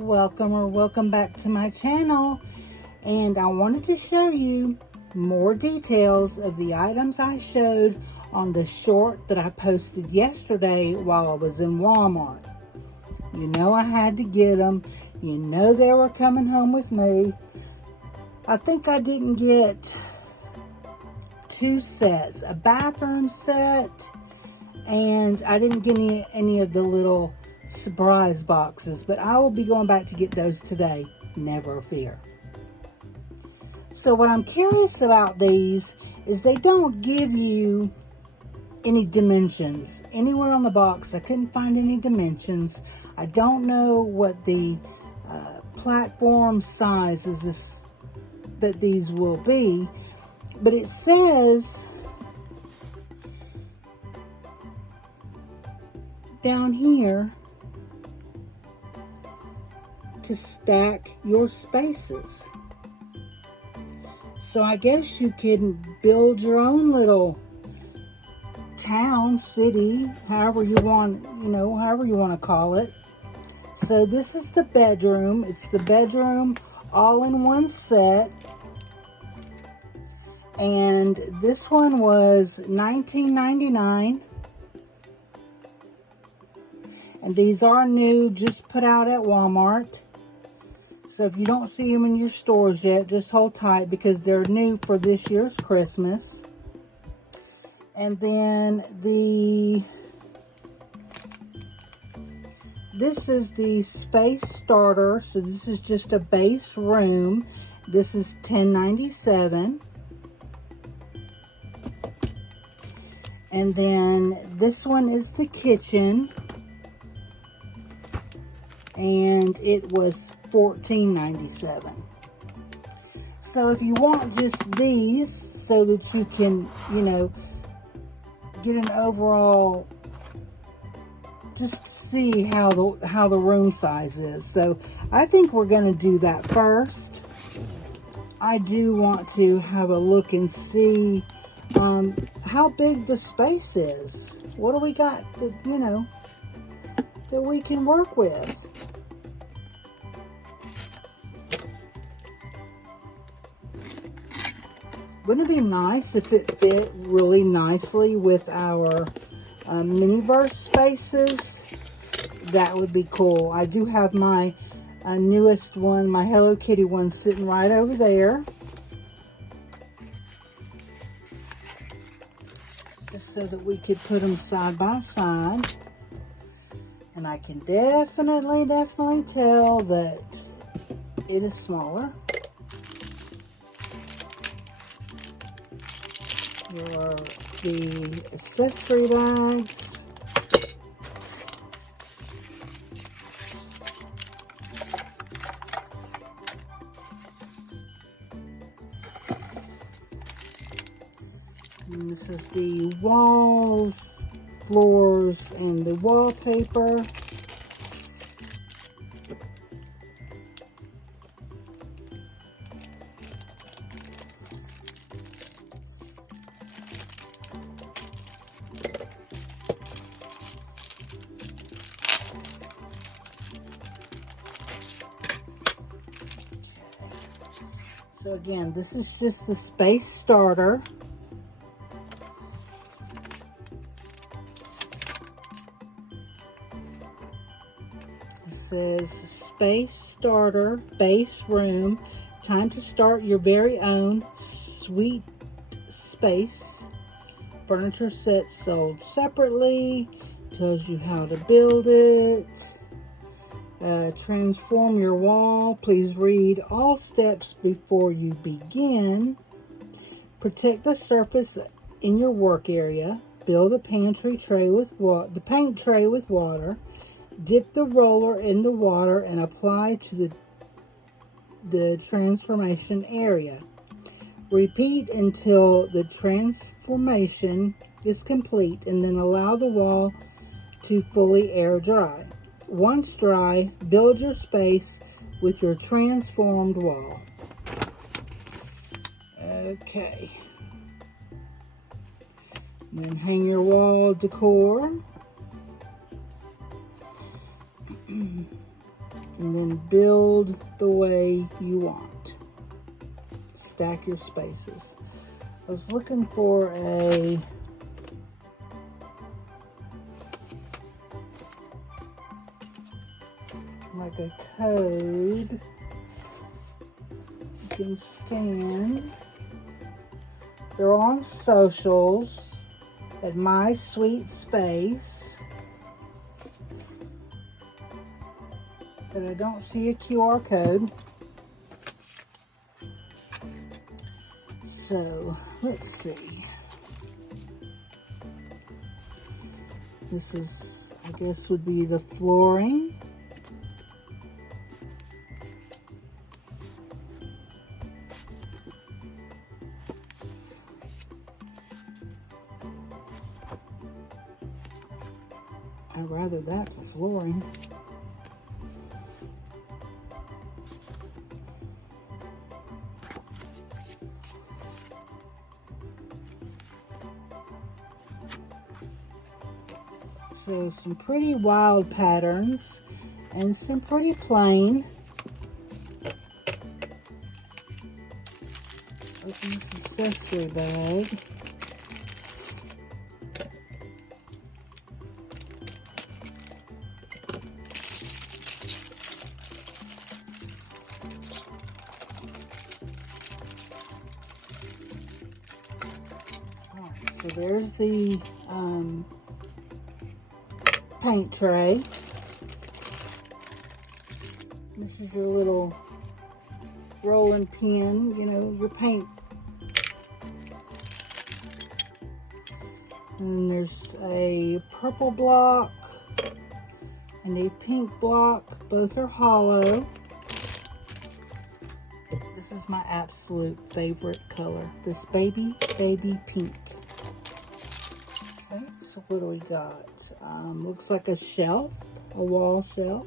Welcome back to my channel, and I wanted to show you more details of the items I showed on the short that I posted yesterday while I was in Walmart. You know I had to get them. You know they were coming home with me. I think I didn't get two sets, a bathroom set, and I didn't get any of the little surprise boxes, but I will be going back to get those today, never fear. So what I'm curious about these is they don't give you any dimensions. Anywhere on the box, I couldn't find any dimensions. I don't know what the platform size is that these will be, but it says down here to stack your spaces. So I guess you can build your own little town, city, however you want, however you want to call it. So this is the bedroom. It's the bedroom all in one set. And this one was $19.99. And these are new, just put out at Walmart. So if you don't see them in your stores yet, just hold tight because they're new for this year's Christmas. And then this is the space starter. So this is just a base room. This is $10.97. And then this one is the kitchen. And it was $14.97. So if you want just these so that you can, get an overall, just see how the room size is. So I think we're going to do that first. I do want to have a look and see how big the space is. What do we got that, that we can work with? Wouldn't it be nice if it fit really nicely with our MiniVerse spaces? That would be cool. I do have my newest one, my Hello Kitty one, sitting right over there. Just so that we could put them side by side. And I can definitely tell that it is smaller. Here are the accessory bags. And this is the walls, floors, and the wallpaper. So again, this is just the space starter. It says space starter, base room. Time to start your very own sweet space. Furniture set sold separately. Tells you how to build it. Transform your wall. Please read all steps before you begin. Protect the surface in your work area. Fill the paint tray with water. Dip the roller in the water and apply to the transformation area. Repeat until the transformation is complete, and then allow the wall to fully air dry. Once dry, build your space with your transformed wall. Okay. Then hang your wall decor. and then build the way you want. Stack your spaces. I was looking for like a code you can scan. They're on socials at My Sweet Space, but I don't see a QR code. So let's see. This is, I guess, would be the flooring. I'd rather that for flooring. So some pretty wild patterns and some pretty plain. Open this accessory bag. Alright, so there's the paint tray. This is your little rolling pin, you know, your paint. And there's a purple block and a pink block. Both are hollow. This is my absolute favorite color. This baby pink. Okay, so what do we got? Looks like a shelf, a wall shelf.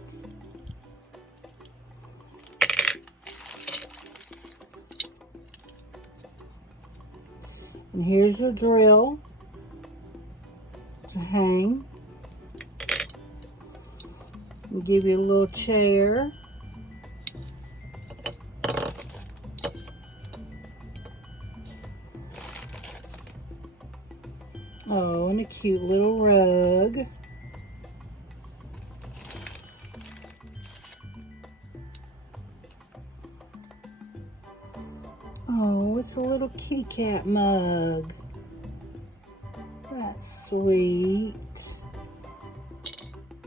And here's your drill to hang. And give you a little chair. Oh, and a cute little rug. Oh, it's a little kitty cat mug. That's sweet.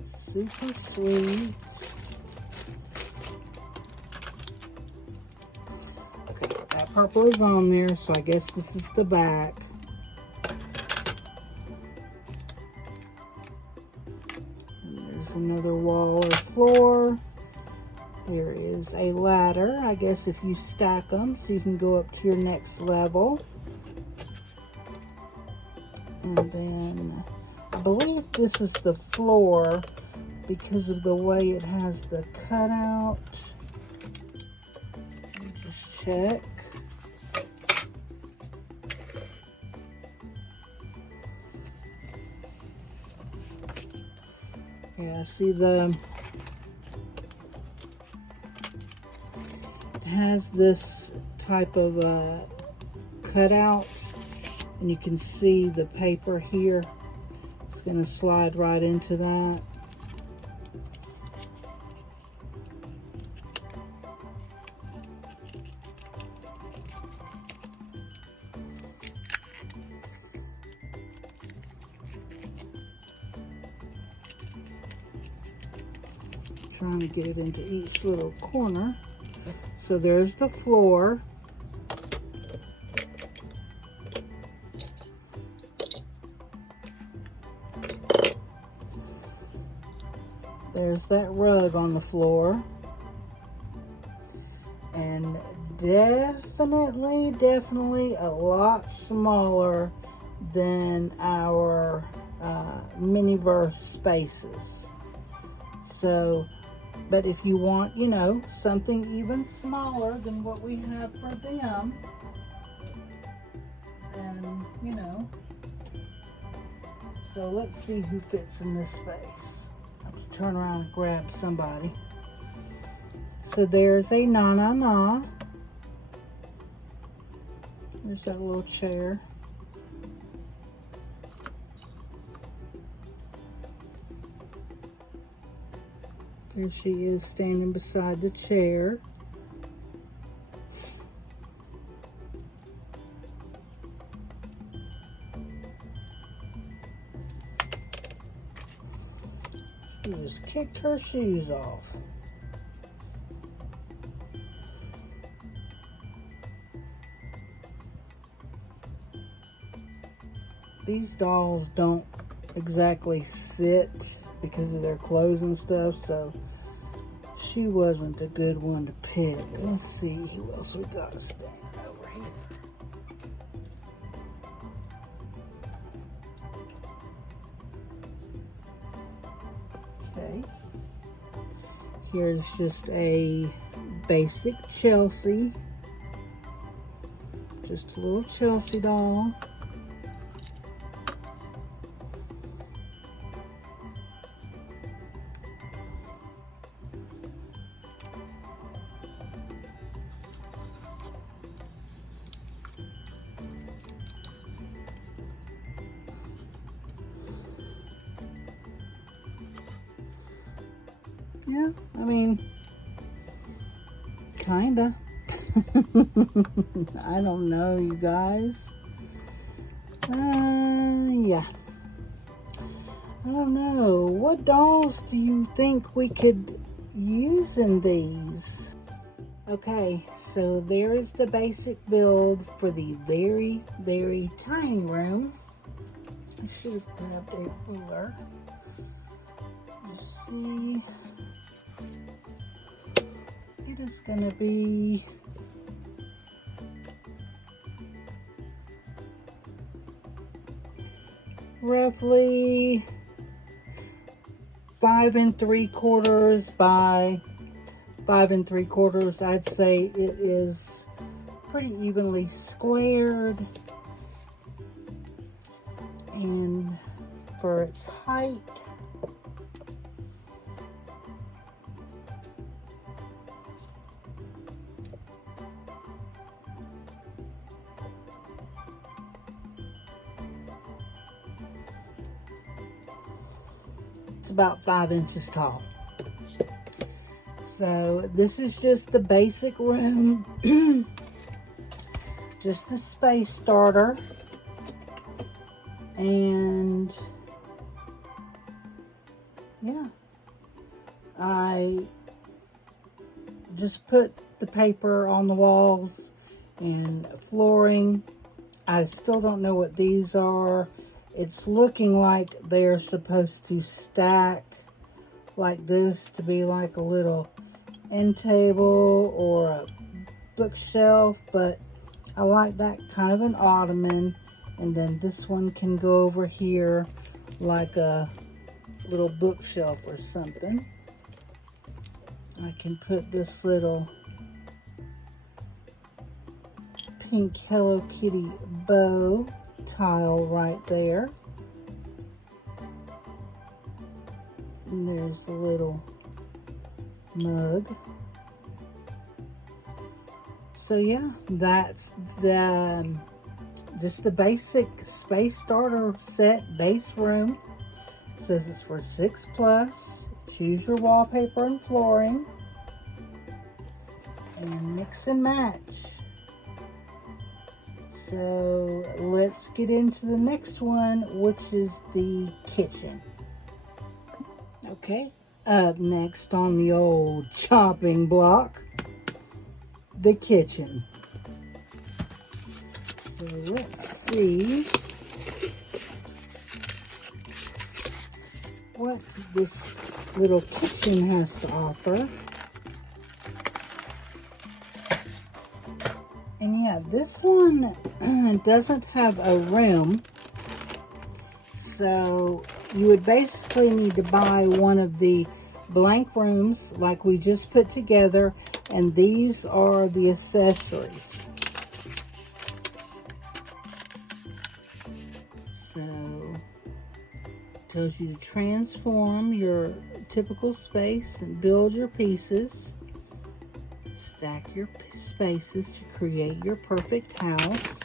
Super sweet. Okay, that purple is on there, so I guess this is the back. Another wall or floor. There is a ladder, I guess, if you stack them so you can go up to your next level. And then I believe this is the floor because of the way it has the cutout. Let me just check. Yeah, see it has this type of cutout, and you can see the paper here. It's going to slide right into that. Trying to get it into each little corner. So there's the floor. There's that rug on the floor. And definitely a lot smaller than our MiniVerse spaces. So, but if you want, you know, something even smaller than what we have for them, then, you know. So let's see who fits in this space. I have to turn around and grab somebody. So there's a na. There's that little chair. There she is standing beside the chair. She just kicked her shoes off. These dolls don't exactly sit because of their clothes and stuff, so she wasn't a good one to pick. Let's see who else we got standing over here. Okay. Here's just a basic Chelsea. Just a little Chelsea doll. Yeah, I mean, kinda. I don't know, you guys. Yeah. I don't know. What dolls do you think we could use in these? Okay, so there is the basic build for the very, very tiny room. I should have grabbed a ruler. Let's see. It is going to be roughly 5 3/4 by 5 3/4. I'd say it is pretty evenly squared, and for its height, it's about 5 inches tall. So this is just the basic room, just the space starter, and yeah, I just put the paper on the walls and flooring. I still don't know what these are. It's looking like they're supposed to stack like this to be like a little end table or a bookshelf, but I like that kind of an ottoman. And then this one can go over here like a little bookshelf or something. I can put this little pink Hello Kitty bow tile right there. And there's a little mug. So yeah, that's just the basic space starter set base room. It says it's for 6+. Choose your wallpaper and flooring, and mix and match. So let's get into the next one, which is the kitchen. Okay, up next on the old chopping block, the kitchen. So let's see what this little kitchen has to offer. And yeah, this one doesn't have a rim, so you would basically need to buy one of the blank rooms like we just put together, and these are the accessories. So it tells you to transform your typical space and build your pieces. stack your spaces to create your perfect house.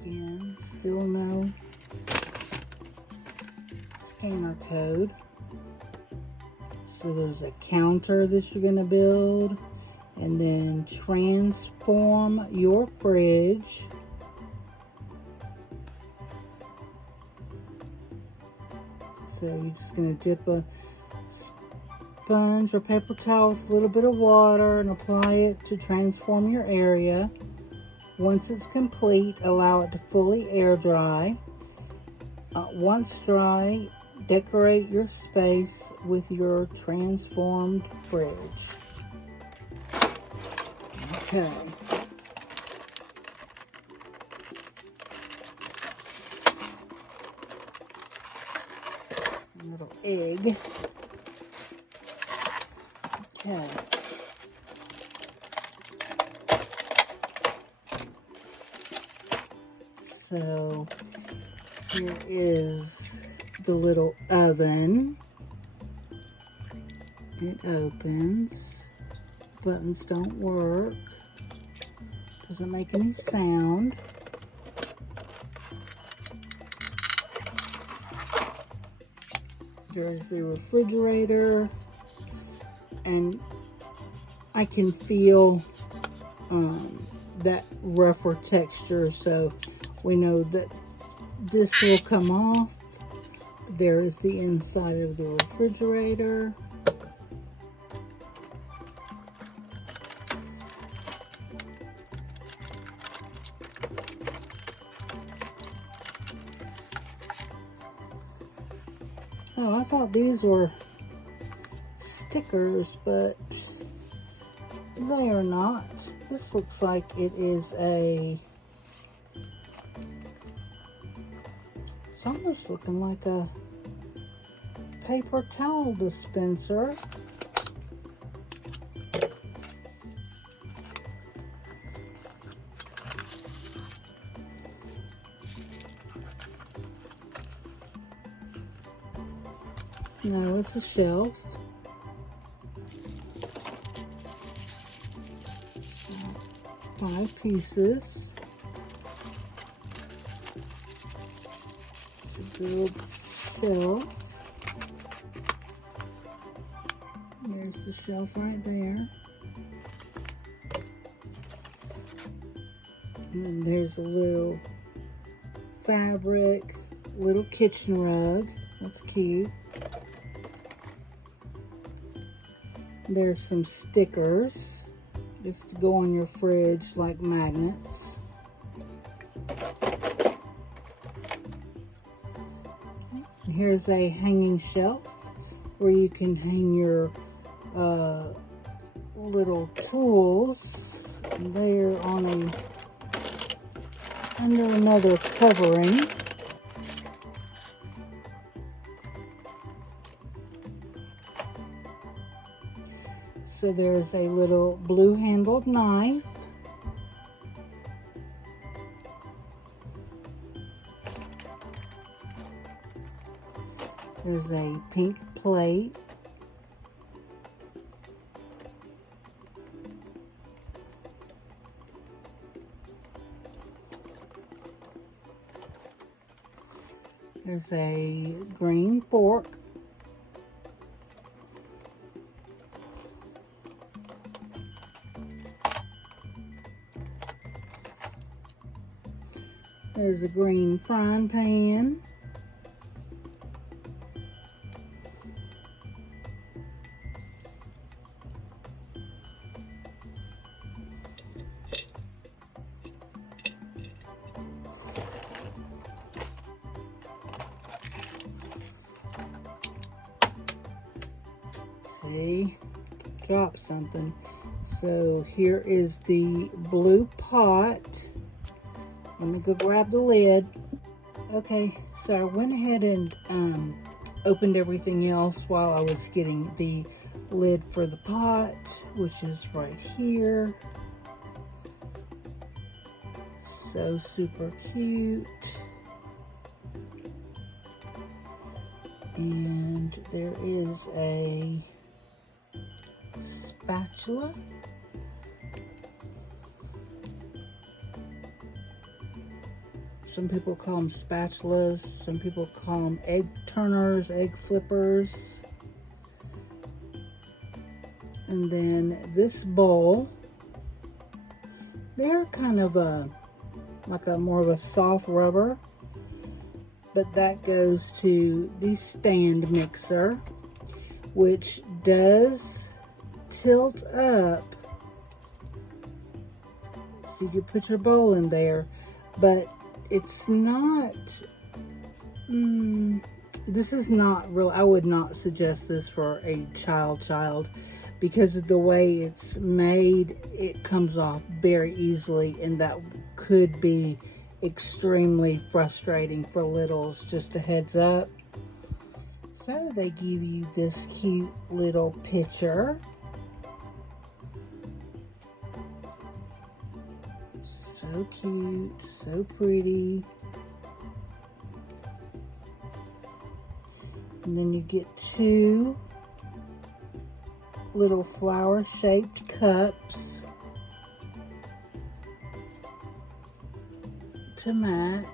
Again, still no scanner code. So there's a counter that you're going to build, and then transform your fridge. So you're just going to dip a sponge or paper towel with a little bit of water and apply it to transform your area. Once it's complete, allow it to fully air dry. Once dry, decorate your space with your transformed fridge. Okay. A little egg. Okay. So here is the little oven. It opens. Buttons don't work. Doesn't make any sound. There's the refrigerator, and I can feel that rougher texture, so we know that this will come off. There is the inside of the refrigerator. Oh, I thought these were stickers, but they are not. This looks like it is it's almost looking like a paper towel dispenser. No, it's a shelf. Five pieces. A big shelf. There's the shelf right there. And then there's a little fabric, little kitchen rug. That's cute. There's some stickers just to go on your fridge like magnets. Here's a hanging shelf where you can hang your little tools. They're on under another covering. So there's a little blue handled knife. There's a pink plate. There's a green fork. There's a green frying pan. See, dropped something. So here is the blue pot. Let me go grab the lid. Okay, so I went ahead and opened everything else while I was getting the lid for the pot, which is right here. So super cute. And there is a spatula. Some people call them spatulas, some people call them egg turners, egg flippers. And then this bowl, they're kind of like a more of a soft rubber, but that goes to the stand mixer, which does tilt up so you can put your bowl in there, but it's not, this is not real. I would not suggest this for a child, because of the way it's made. It comes off very easily, and that could be extremely frustrating for littles. Just a heads up. So they give you this cute little pitcher. So cute, so pretty. And then you get two little flower-shaped cups to match.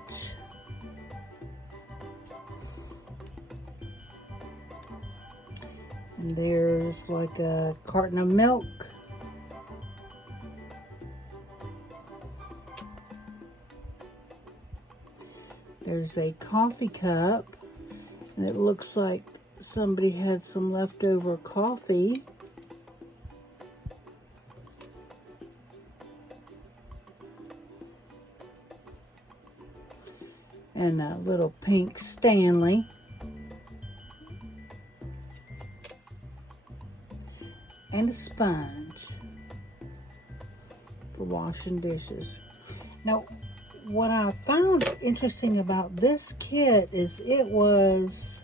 And there's like a carton of milk. There's a coffee cup, and it looks like somebody had some leftover coffee. And a little pink Stanley. And a sponge for washing dishes. Now, what I found interesting about this kit is it was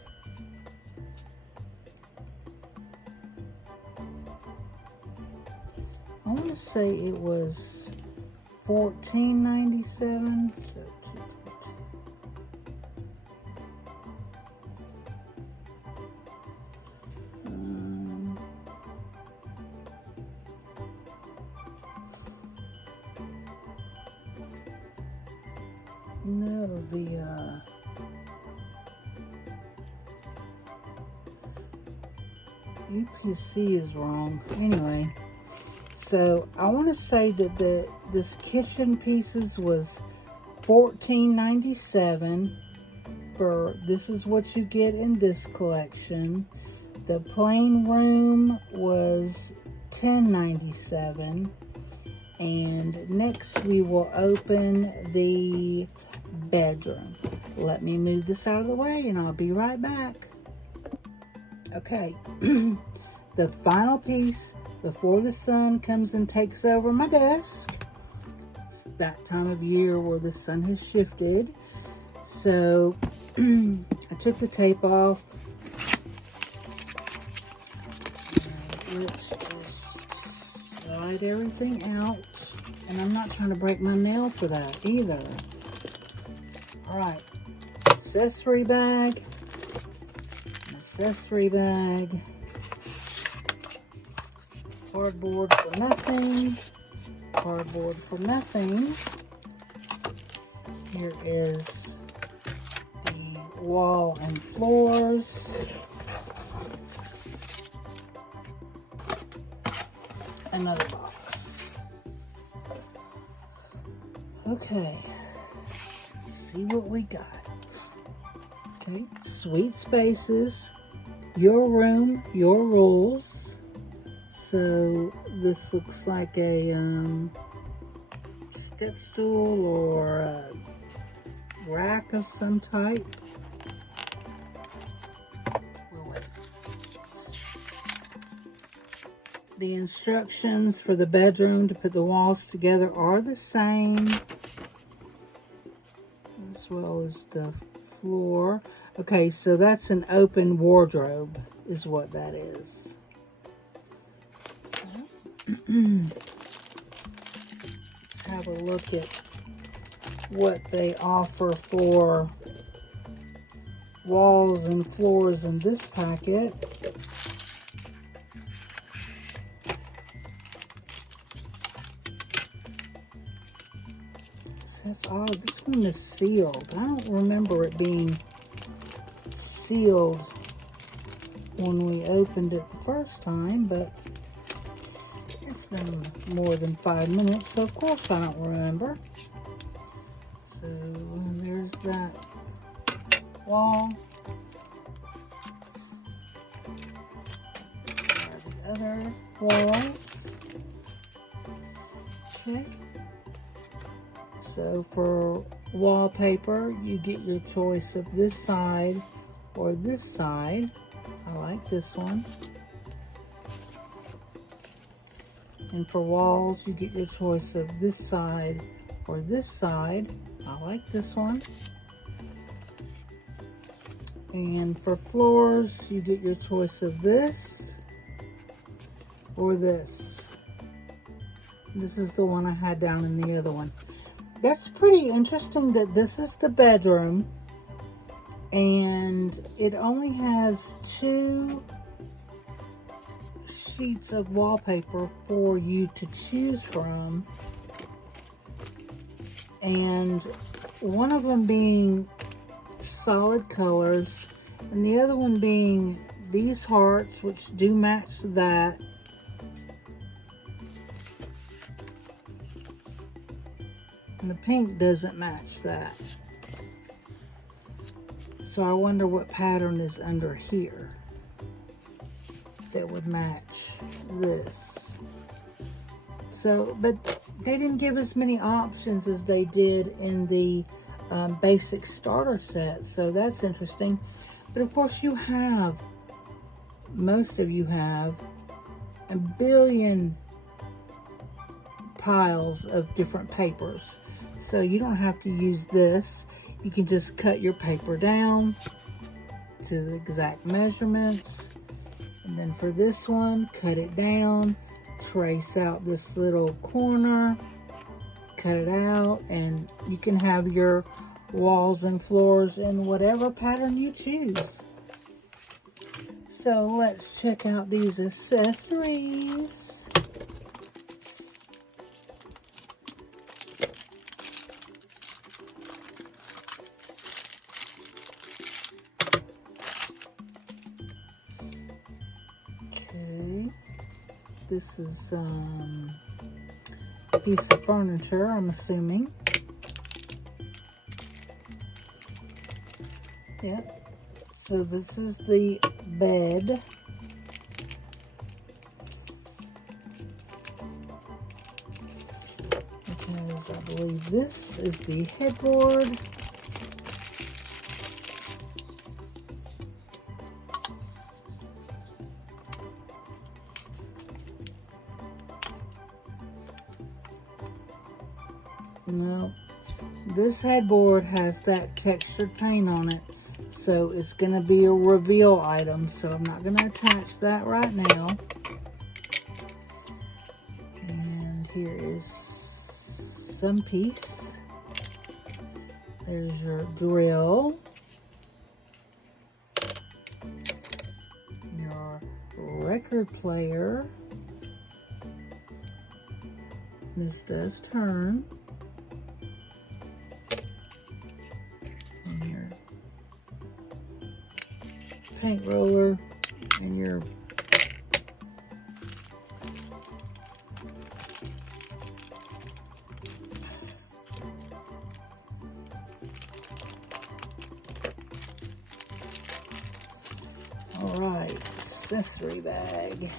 I want to say it was $14.97. No, the UPC is wrong. Anyway, so I want to say that this kitchen pieces was $14.97 for this is what you get in this collection. The plain room was $10.97. And next we will open the bedroom. Let me move this out of the way and I'll be right back. Okay, the final piece before the sun comes and takes over my desk. It's that time of year where the sun has shifted. So I took the tape off. Let's just slide everything out. And I'm not trying to break my nail for that either. Alright, accessory bag, cardboard for nothing, cardboard for nothing. Here is the wall and floors. Another box. Okay, let's see what we got. Okay, sweet spaces, your room, your rules. So this looks like a step stool or a rack of some type. The instructions for the bedroom to put the walls together are the same, as well as the floor. Okay, so that's an open wardrobe is what that is. Let's have a look at what they offer for walls and floors in this packet. That's odd. This one is sealed. I don't remember it being sealed when we opened it the first time, but it's been more than 5 minutes, so of course I don't remember. So there's that wall. The other walls. Okay. So for wallpaper, you get your choice of this side or this side. I like this one. And for walls, you get your choice of this side or this side. I like this one. And for floors, you get your choice of this or this. This is the one I had down in the other one. That's pretty interesting that this is the bedroom and it only has 2 sheets of wallpaper for you to choose from, and one of them being solid colors and the other one being these hearts, which do match that. And the pink doesn't match that. So I wonder what pattern is under here that would match this. So, but they didn't give as many options as they did in the basic starter set. So that's interesting. But of course you have, most of you have a billion piles of different papers. So you don't have to use this. You can just cut your paper down to the exact measurements. And then for this one, cut it down, trace out this little corner, cut it out, and you can have your walls and floors in whatever pattern you choose. So let's check out these accessories. Okay, this is a piece of furniture, I'm assuming. Yep. So this is the bed. Because I believe this is the headboard. No, this headboard has that textured paint on it, so it's going to be a reveal item, so I'm not going to attach that right now. And here is some piece. There's your drill, your record player. This does turn. And your paint roller and your alright, accessory bag.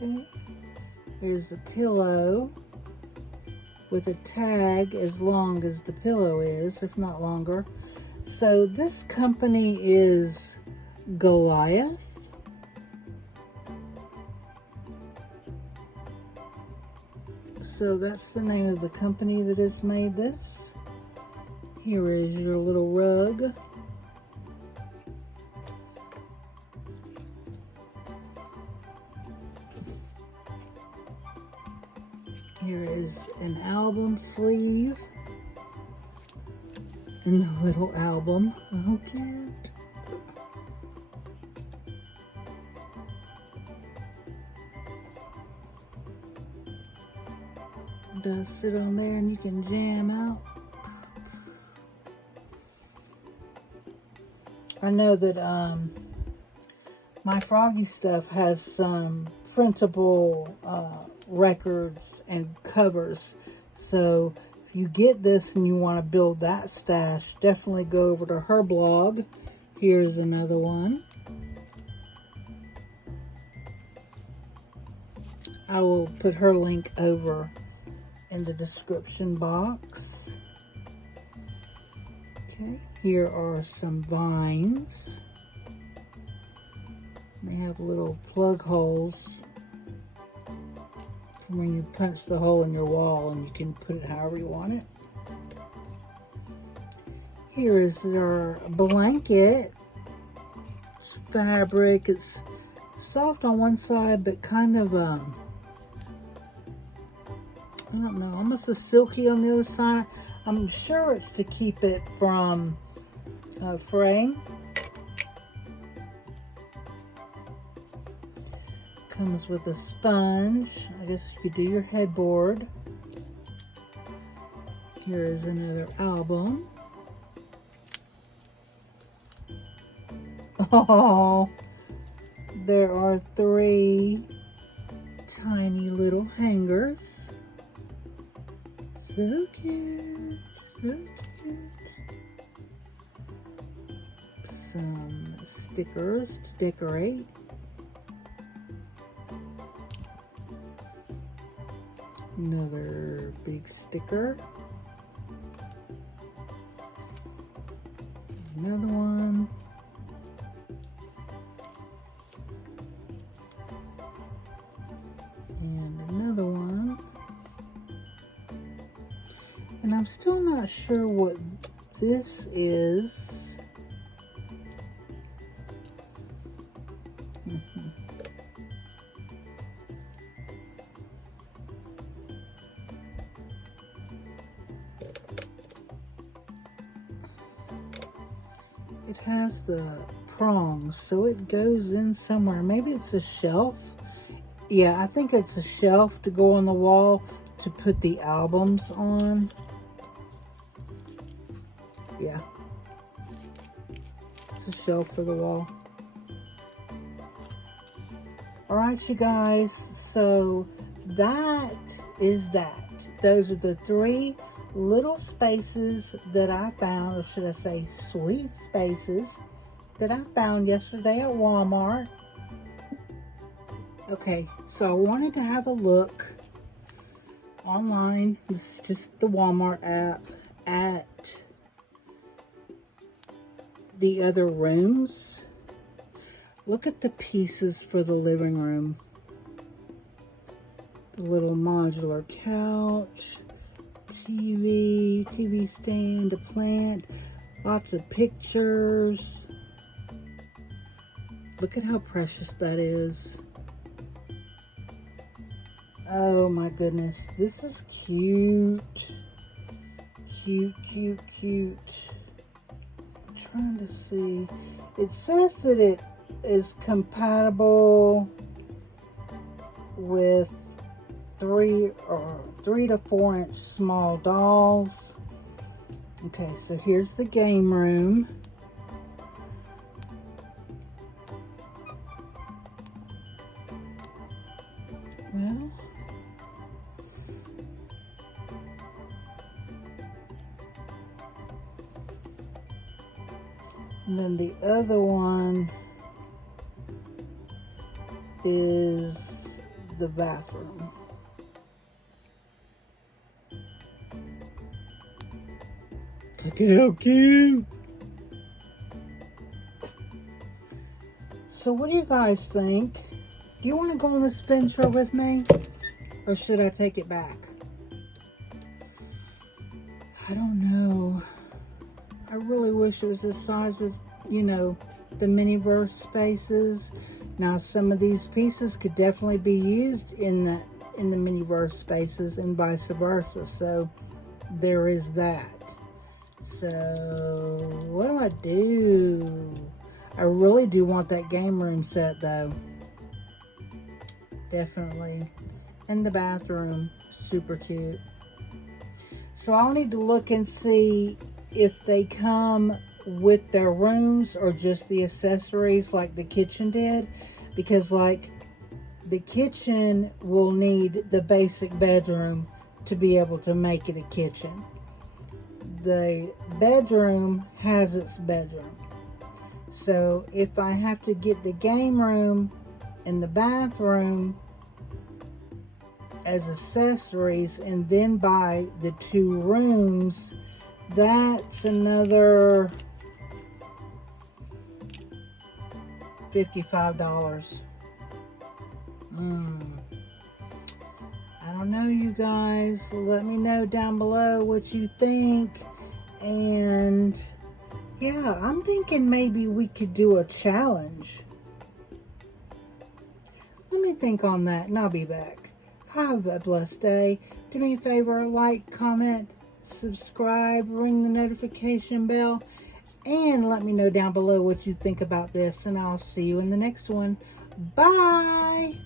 Okay. Here's a pillow with a tag as long as the pillow is, if not longer. So this company is Goliath. So that's the name of the company that has made this. Here is your little rug. Here is an album sleeve in the little album. Oh, cute. to sit on there and you can jam out. I know that my Froggy stuff has some printable records and covers. So if you get this and you want to build that stash, definitely go over to her blog. Here's another one. I will put her link over in the description box. Okay, here are some vines. They have little plug holes for when you punch the hole in your wall, and you can put it however you want it. Here is our blanket. It's fabric. It's soft on one side, but kind of I don't know, almost a silky on the other side. I'm sure it's to keep it from fraying. Comes with a sponge. I guess you could do your headboard. Here is another album. Oh, there are 3 tiny little hangers. So cute, so cute. Some stickers to decorate. Another big sticker. Another one. And another one. And I'm still not sure what this is. It has the prongs, so it goes in somewhere. Maybe it's a shelf. Yeah, I think it's a shelf to go on the wall to put the albums on. Yeah. It's a shelf for the wall. Alright, you guys. So that is that. Those are the 3 little spaces that I found, or should I say sweet spaces, that I found yesterday at Walmart. Okay, so I wanted to have a look online. This is just the Walmart app at the other rooms. Look at the pieces for the living room. The little modular couch, TV stand, a plant, lots of pictures. Look at how precious that is. Oh my goodness, this is cute. Cute, cute, cute. I'm trying to see. It says that it is compatible with 3 to 4 inch small dolls. Okay, so here's the game room. Well, and then the other one is the bathroom. Look at how cute. So what do you guys think? Do you want to go on this adventure with me? Or should I take it back? I don't know. I really wish it was the size of, you know, the MiniVerse spaces. Now some of these pieces could definitely be used in the MiniVerse spaces and vice versa. So there is that. So what do I do? I really do want that game room set though. Definitely. And the bathroom, super cute. So I'll need to look and see if they come with their rooms or just the accessories like the kitchen did. Because like the kitchen will need the basic bedroom to be able to make it a kitchen. The bedroom has its bedroom. So if I have to get the game room and the bathroom as accessories and then buy the 2 rooms, that's another $55. I don't know, you guys. Let me know down below what you think. And yeah, I'm thinking maybe we could do a challenge. Let me think on that and I'll be back. Have a blessed day. Do me a favor, like, comment, subscribe, ring the notification bell, and let me know down below what you think about this. And I'll see you in the next one. Bye!